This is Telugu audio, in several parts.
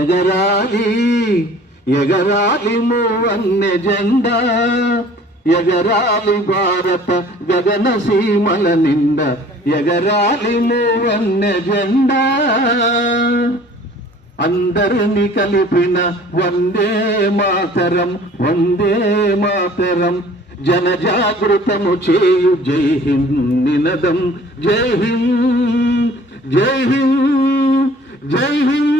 ఎగరాలి ఎగరాలి మూవన్నె జెండా ఎగరాలి భారత గగన సీమల నిండా ఎగరాలి మూవన్నె జెండా. అందరిని కలిపిన వందే మాతరం వందే మాతరం. జన జాగృతము చేయు జై హింద్ నినదం. జై హింద్ జై హింద్ జై హింద్.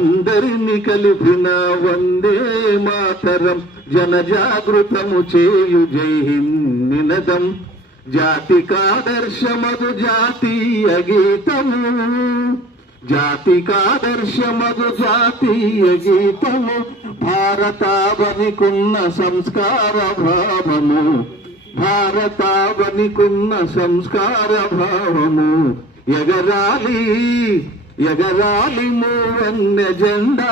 అందరిని కలిపిన వందే మాతరం. జన జాగృతము చేయు జై హింద్ నినదం. జాతికాదర్శమదు జాతీయ గీతము. జాతికాదర్శమదు జాతీయ గీతము. భారతావనికున్న సంస్కార భావము. భారతావనికున్న సంస్కార భావము. ఎగరాలి ఎగరాలి మూవన్న జెండా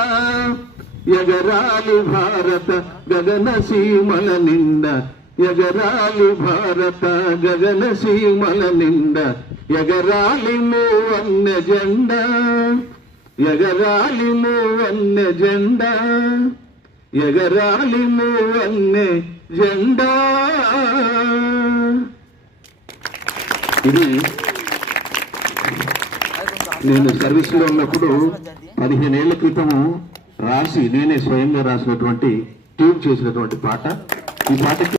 ఎగరాలి భారత గగన సీమల నిండా ఎగరాలి భారత గగన సీమల నిండా ఎగరాలి మూవన్న జెండా ఎగరాలి మూవన్న జెండా ఎగరాలి మూవన్నె జెండా. ఇది నేను సర్వీస్లో ఉన్నప్పుడు పదిహేను ఏళ్ళ క్రితము రాసి నేనే స్వయంగా రాసినటువంటి ట్యూన్ చేసినటువంటి పాట. ఈ పాటకి